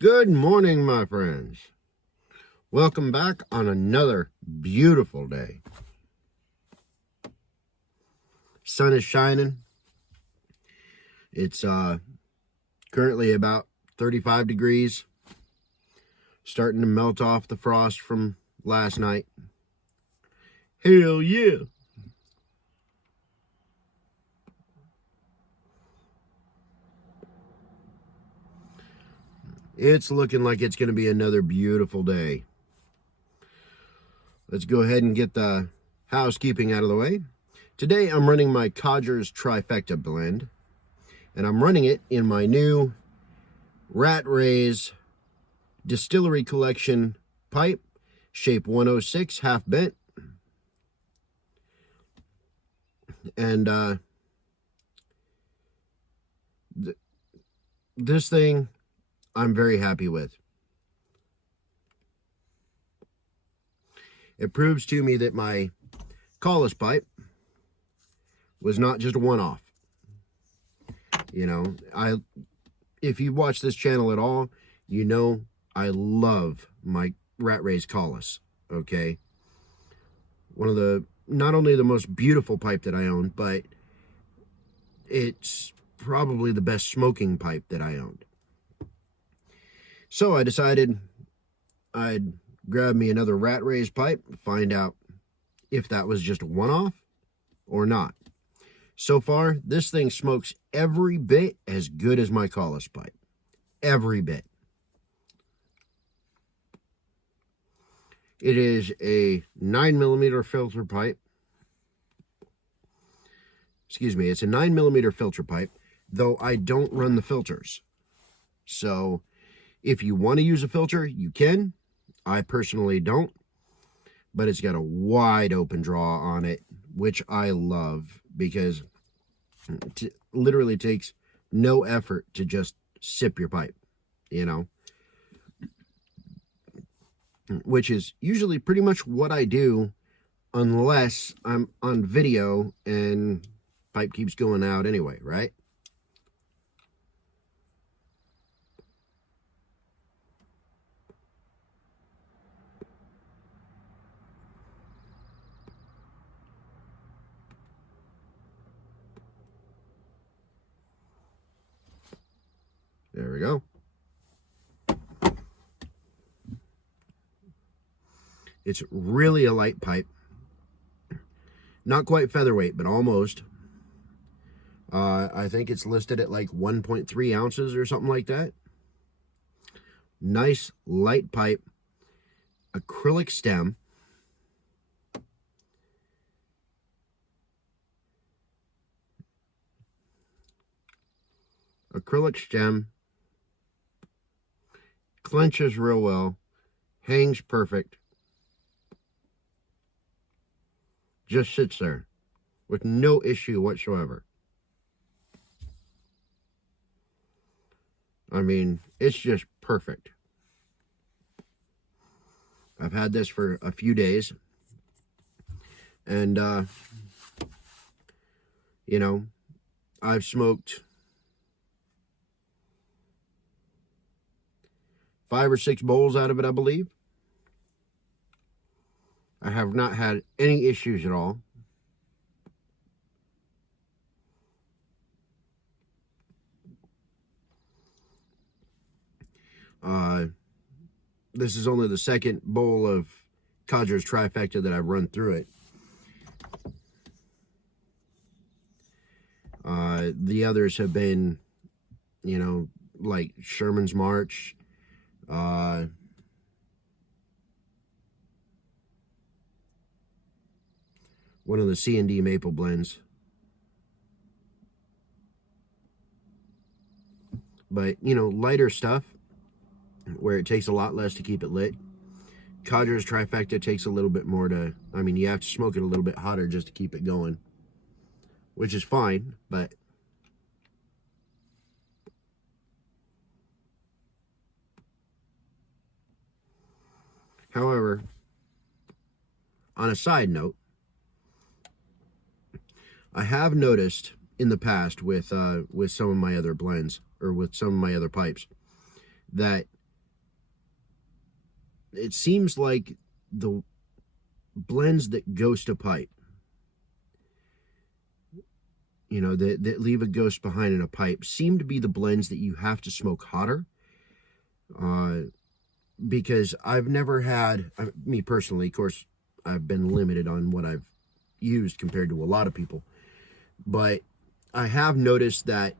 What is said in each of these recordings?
Good morning, my friends. Welcome back on another beautiful day. Sun is shining. It's currently about 35 degrees. Starting to melt off the frost from last night. Hell yeah. It's looking like it's going to be another beautiful day. Let's go ahead and get the housekeeping out of the way. Today I'm running my Codger's Trifecta blend, and I'm running it in my new rattrays Distillery Collection pipe, shape 106, half bent. And this thing I'm very happy with. It proves to me that my Collis pipe was not just a one-off. You know, if you watch this channel at all, you know I love my rattrays Collis, okay? One of the, not only the most beautiful pipe that I own, but it's probably the best smoking pipe that I owned. So I decided I'd grab me another rattrays pipe, find out if that was just a one-off or not. So far, this thing smokes every bit as good as my Collis pipe. Every bit. It is a 9mm filter pipe. Excuse me, it's a 9mm filter pipe, though I don't run the filters. So if you want to use a filter, you can. I personally don't. But it's got a wide open draw on it, which I love because it literally takes no effort to just sip your pipe, you know. Which is usually pretty much what I do unless I'm on video and pipe keeps going out anyway, right? There we go. It's really a light pipe. Not quite featherweight, but almost. I think it's listed at like 1.3 ounces or something like that. Nice light pipe. Acrylic stem. Acrylic stem. Clenches real well. Hangs perfect. Just sits there with no issue whatsoever. I mean, it's just perfect. I've had this for a few days. And, you know, I've smoked 5 or 6 bowls out of it, I believe. I have not had any issues at all. This is only the second bowl of Codger's Trifecta that I've run through it. The others have been, you know, like Sherman's March, one of the C&D maple blends. But, you know, lighter stuff where it takes a lot less to keep it lit. Codger's Trifecta takes a little bit more to, I mean, you have to smoke it a little bit hotter just to keep it going, which is fine, but however, on a side note, I have noticed in the past with some of my other blends, or with some of my other pipes, that it seems like the blends that ghost a pipe, you know, that leave a ghost behind in a pipe, seem to be the blends that you have to smoke hotter. Because I've never had, me personally, of course, I've been limited on what I've used compared to a lot of people, but I have noticed that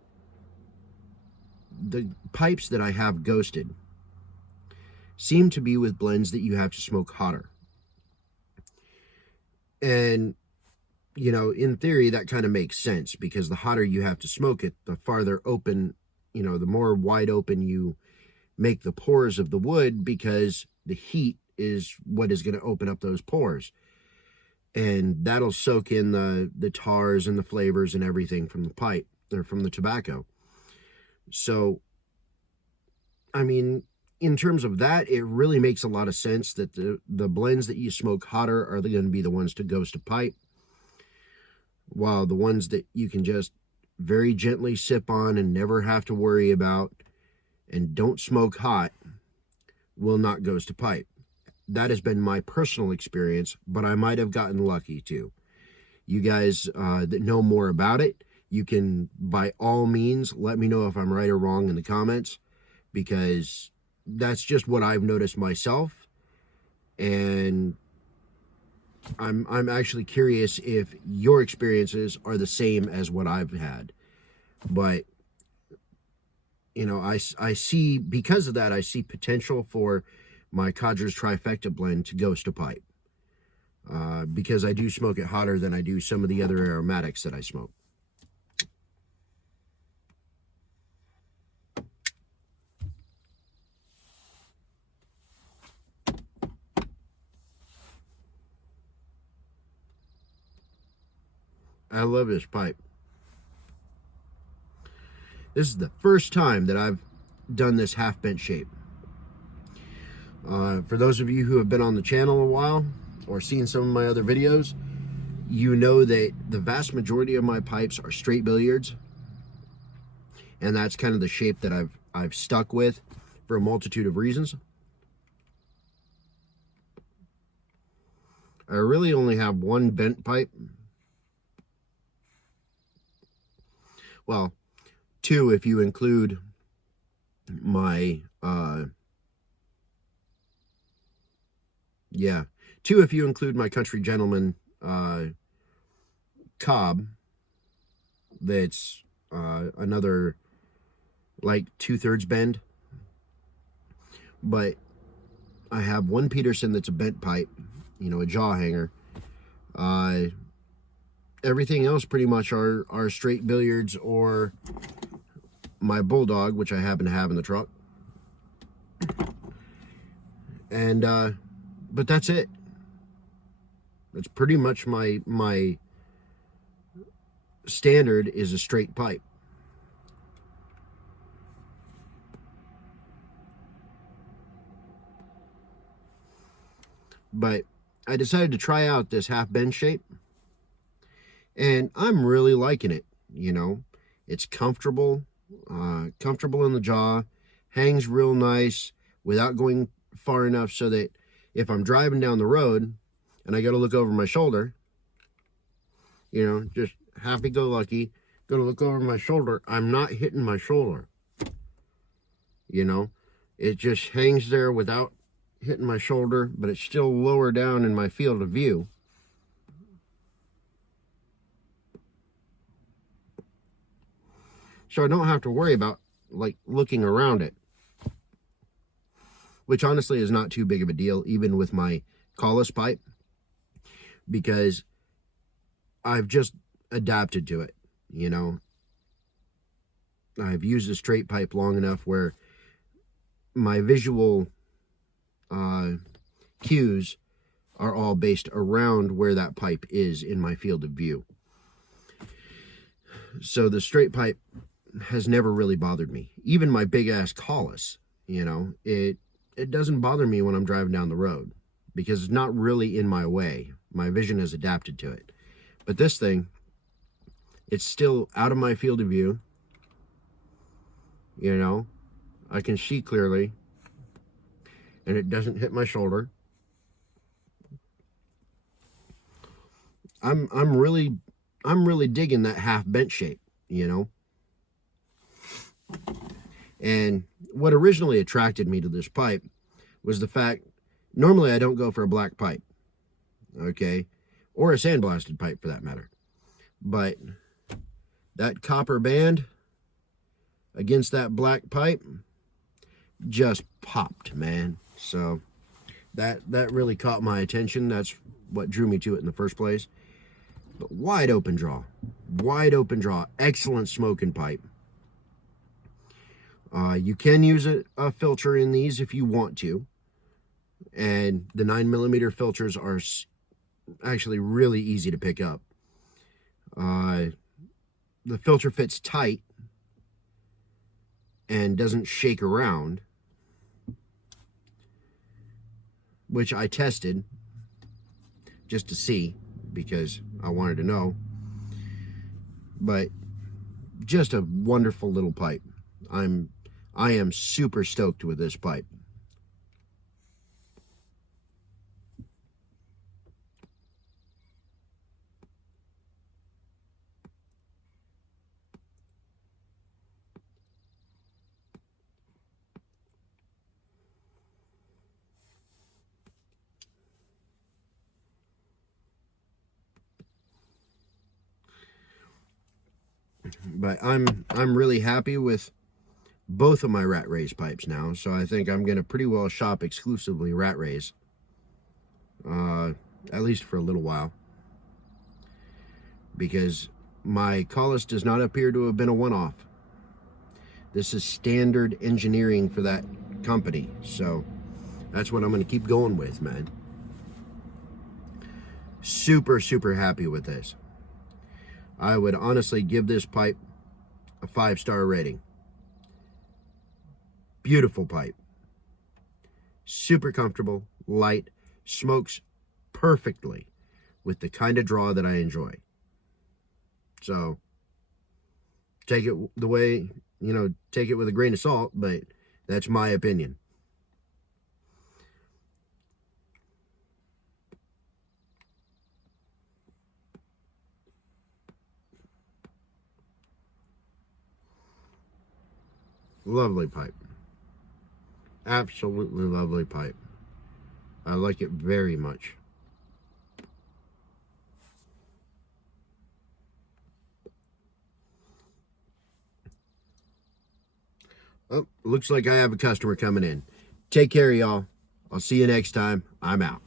the pipes that I have ghosted seem to be with blends that you have to smoke hotter. And, you know, in theory, that kind of makes sense, because the hotter you have to smoke it, the farther open, you know, the more wide open you make the pores of the wood, because the heat is what is going to open up those pores. And that'll soak in the tars and the flavors and everything from the pipe, or from the tobacco. So, I mean, in terms of that, it really makes a lot of sense that the blends that you smoke hotter are going to be the ones to ghost a pipe, while the ones that you can just very gently sip on and never have to worry about and don't smoke hot will not ghost a pipe. That has been my personal experience, but I might have gotten lucky too. You guys that know more about it, you can by all means let me know if I'm right or wrong in the comments, because that's just what I've noticed myself, and I'm actually curious if your experiences are the same as what I've had. But you know, I see, because of that, I see potential for my Codger's Trifecta blend to ghost a pipe, because I do smoke it hotter than I do some of the other aromatics that I smoke. I love this pipe. This is the first time that I've done this half bent shape. For those of you who have been on the channel a while or seen some of my other videos, you know that the vast majority of my pipes are straight billiards, and that's kind of the shape that I've stuck with for a multitude of reasons. I really only have one bent pipe. Well, two if you include my two if you include my Country Gentleman cob. That's another like 2/3 bend. But I have one Peterson that's a bent pipe, you know, a jaw hanger. Everything else pretty much are straight billiards, or my Bulldog, which I happen to have in the truck. And but that's it. That's pretty much my standard is a straight pipe. But I decided to try out this half bend shape, and I'm really liking it. You know, it's comfortable, comfortable in the jaw, hangs real nice without going far enough so that if I'm driving down the road and I got to look over my shoulder, you know, just happy-go-lucky, got to look over my shoulder, I'm not hitting my shoulder. You know, it just hangs there without hitting my shoulder, but it's still lower down in my field of view. So I don't have to worry about like looking around it, which honestly is not too big of a deal, even with my callus pipe, because I've just adapted to it. You know, I've used a straight pipe long enough where my visual cues are all based around where that pipe is in my field of view. So the straight pipe has never really bothered me. Even my big ass callus, you know, it doesn't bother me when I'm driving down the road, because it's not really in my way. My vision has adapted to it. But this thing, it's still out of my field of view. You know, I can see clearly. and it doesn't hit my shoulder. I'm really digging that half bent shape, you know. And what originally attracted me to this pipe was the fact, normally I don't go for a black pipe, okay, or a sandblasted pipe for that matter, but that copper band against that black pipe just popped, man. So that really caught my attention. That's what drew me to it in the first place. But wide open draw, excellent smoking pipe. You can use a filter in these if you want to, and the 9mm filters are actually really easy to pick up. The filter fits tight and doesn't shake around, which I tested just to see because I wanted to know. But just a wonderful little pipe. I am super stoked with this pipe. But I'm really happy with both of my rattrays pipes now, so I think I'm gonna pretty well shop exclusively rattrays, at least for a little while, because my Collis does not appear to have been a one-off. This is standard engineering for that company, so that's what I'm gonna keep going with, man. Super happy with this. I would honestly give this pipe a 5-star rating. Beautiful pipe. Super comfortable, light, smokes perfectly with the kind of draw that I enjoy. So, take it the way, you know, take it with a grain of salt, but that's my opinion. Lovely pipe. Absolutely lovely pipe. I like it very much. Oh, looks like I have a customer coming in. Take care, y'all. I'll see you next time. I'm out.